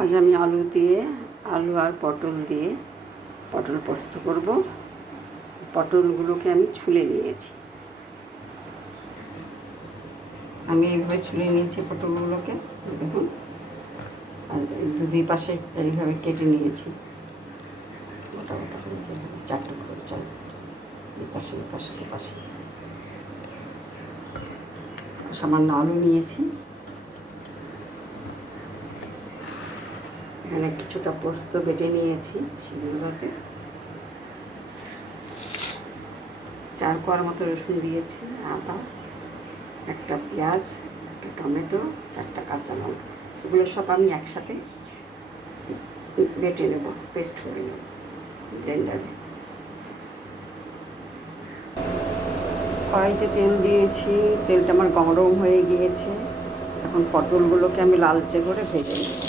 আজ আমি আলু আর পটল দিয়ে পটল পোস্ত করব। পটলগুলোকে আমি ছুলে নিয়েছি। আমি এইভাবে ছুলে নিয়েছি পটলগুলোকে, দেখুন। আর দুই পাশে এইভাবে কেটে নিয়েছি, গোটা গোটা করে, যেভাবে চারটে করে এই পাশে পাশে। সামান্য আলু নিয়েছি, এখানে কিছুটা পোস্ত বেটে নিয়েছি, সেগুলোতে 4 কোয়ার মতো রসুন দিয়েছি, আদা, একটা পেঁয়াজ, একটা টমেটো, 4টা কাঁচা লঙ্কা। এগুলো সব আমি একসাথে বেটে নেব, পেস্ট করে নেব ব্লেন্ডারে। কড়াইতে তেল দিয়েছি, তেলটা আমার গরম হয়ে গিয়েছে। এখন পটলগুলোকে আমি লালচে করে ভেজে নেব।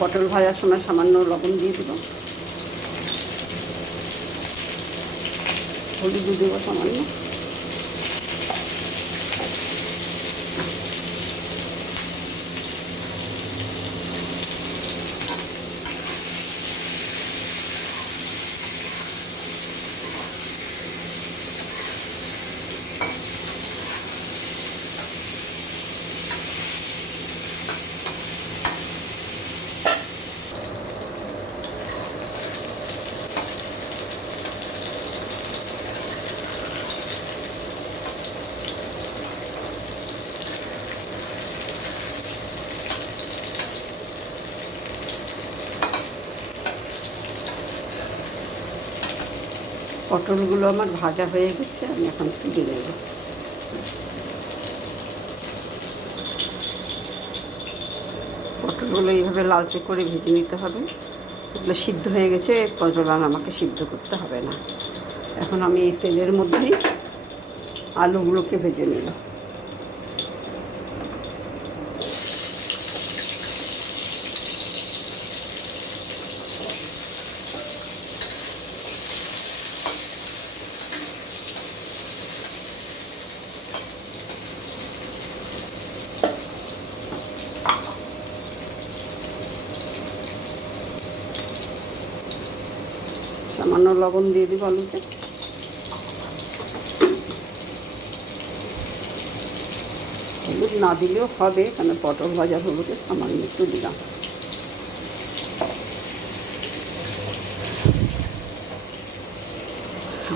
পটল ভাজার সময় সামান্য লবণ দিয়ে দেবো, হলুদ দেবো সামান্য। পটলগুলো আমার ভাজা হয়ে গেছে, আমি এখন তুলে নেব। পটলগুলো এইভাবে লালচে করে ভেজে নিতে হবে। এগুলো সিদ্ধ হয়ে গেছে, পটল আর আমাকে সিদ্ধ করতে হবে না। এখন আমি এই তেলের মধ্যেই আলুগুলোকে ভেজে নিব। সামান্য লবণ দিয়ে দিব আলুতে। হলুদ না দিলেও হবে, কারণ পটল ভাজার হলুদে সামান্য একটু দিলাম।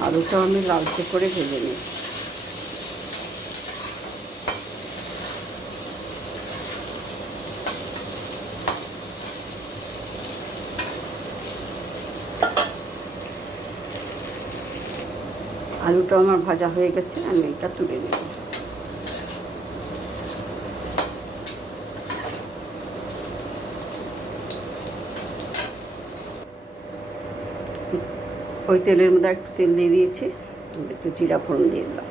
আলুটাও আমি লালচে করে ভেজে নিই। আলুটা আমার ভাজা হয়ে গেছে, আমি এটা তুলে নেব। ওই তেলের মধ্যে একটু তেল দিয়ে দিয়েছি, একটু জিরা ফোড়ন দিয়ে দিলাম।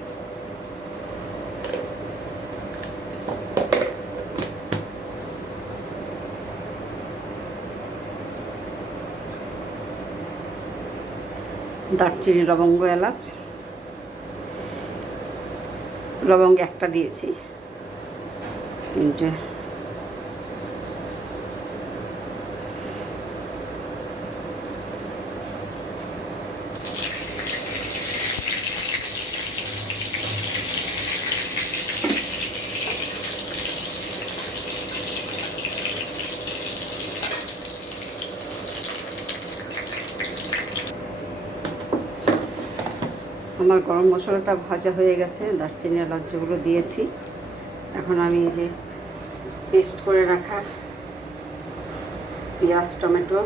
দারচিনি, লবঙ্গ, এলাচ। লবঙ্গ একটা দিয়েছি, 3টে। আমার গরম মশলাটা ভাজা হয়ে গেছে, দারচিনি এলাচ যেগুলো দিয়েছি। এখন আমি এই যে পেস্ট করে রাখা পেঁয়াজ, টমেটো,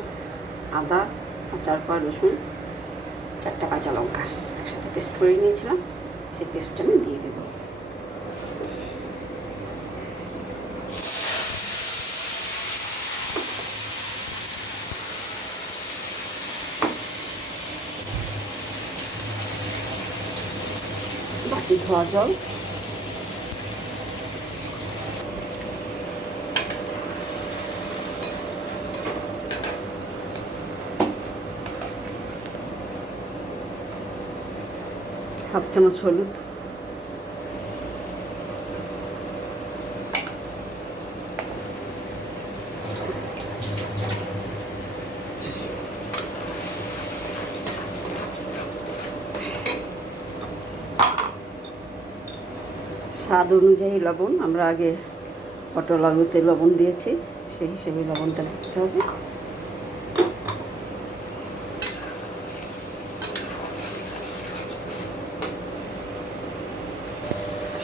আদা আর 4 কোয়া রসুন, 4টা কাঁচা লঙ্কা একসাথে পেস্ট করে নিয়েছিলাম, সেই পেস্টটা আমি দিয়ে দেবো। ধোয়া জল, হাফ চামচ হলুদ, স্বাদ অনুযায়ী লবণ। আমরা আগে পটল আলুতে লবণ দিয়েছি, সেই হিসেবে লবণটা দিতে হবে।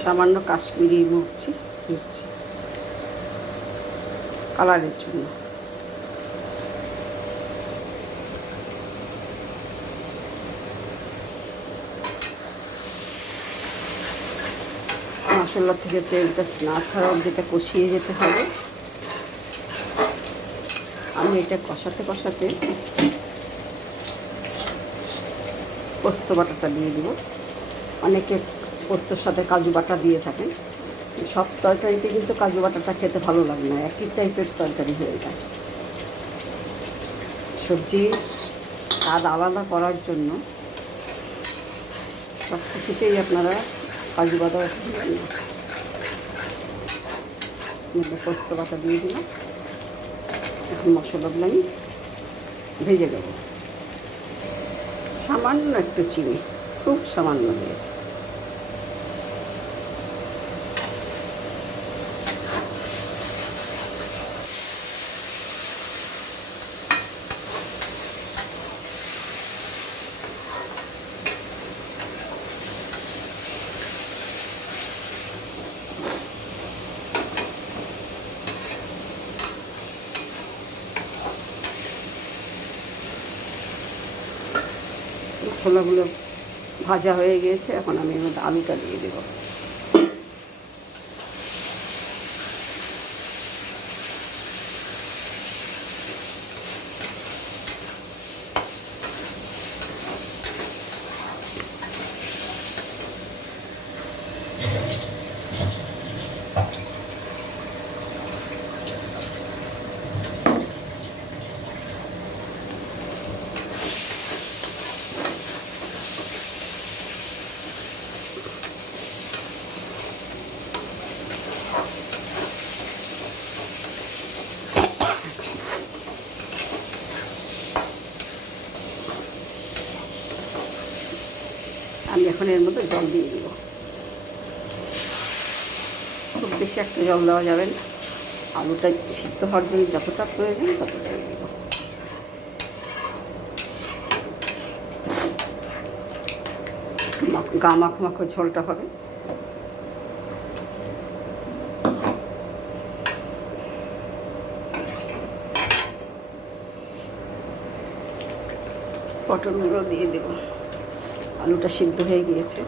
সামান্য কাশ্মীরি মির্চি দিচ্ছি কালারের জন্য। মশলা থেকে তেলটা না ছাড়া যেটা কষিয়ে যেতে হবে। আমি এটা কষাতে কষাতে পোস্ত বাটাটা দিয়ে দিব। অনেকে পোস্তর সাথে কাজু বাটা দিয়ে থাকেন। সব তরকারিতে কিন্তু কাজু বাটাটা খেতে ভালো লাগে না, একই টাইপের তরকারি হয়ে যায়। সবজির স্বাদ আলাদা করার জন্য সব কিছুতেই আপনারা কাজু বাটা দিবেন না। পোস্ত বাটা দিয়ে দিলাম। এখন মশলাগুলো আমি ভেজে দেবো। সামান্য একটু চিনি, খুব সামান্য দিয়েছি। মশলাগুলো ভাজা হয়ে গিয়েছে, এখন আমি এর মধ্যে আলুটা দিয়ে দেবো। আমি এখন এর মধ্যে জল দিয়ে দেবো। খুব বেশি একটা জল দেওয়া যাবে না, আলুটা সিদ্ধ হওয়ার জন্য যতটা প্রয়োজন ততটাই দেব। গা মাখো ঝোলটা হবে। পটলগুলো দিয়ে দেব। আলুটা সিদ্ধ হয়ে গিয়েছে।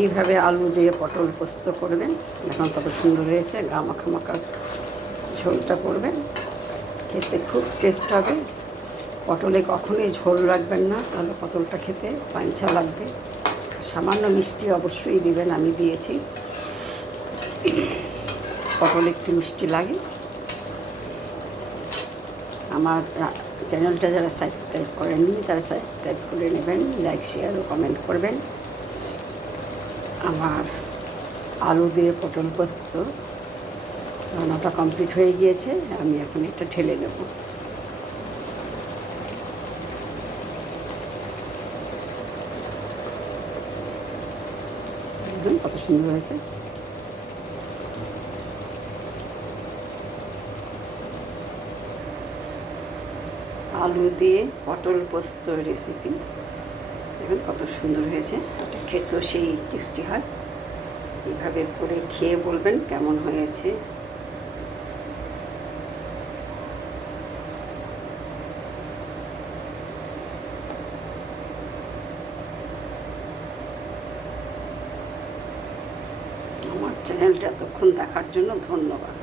এইভাবে আলু দিয়ে পটল পোস্ত করবেন, এখন কত সুন্দর হয়েছে। গা মাখা ঝোলটা করবেন, খেতে খুব টেস্ট হবে। পটলে কখনোই ঝোল রাখবেন না, তাহলে পটলটা খেতে পাঞ্চা লাগবে। সামান্য মিষ্টি অবশ্যই দিবেন, আমি দিয়েছি। পটল একটু মিষ্টি লাগে। আমার চ্যানেলটা যারা সাবস্ক্রাইব করেননি তারা সাবস্ক্রাইব করে নেবেন, লাইক শেয়ার ও কমেন্ট করবেন। আমার আলু দিয়ে পটল পোস্ত রান্নাটা কমপ্লিট হয়ে গিয়েছে। আমি এখন এটা ঢেলে নেব। দেখুন কত সুন্দর হয়েছে। আলু দিয়ে পটল পোস্ত রেসিপি দেখুন কত সুন্দর হয়েছে। খেতেও সেই টেস্টি হয়। এইভাবে করে খেয়ে বলবেন কেমন হয়েছে। আমার চ্যানেলটা এতক্ষণ দেখার জন্য ধন্যবাদ।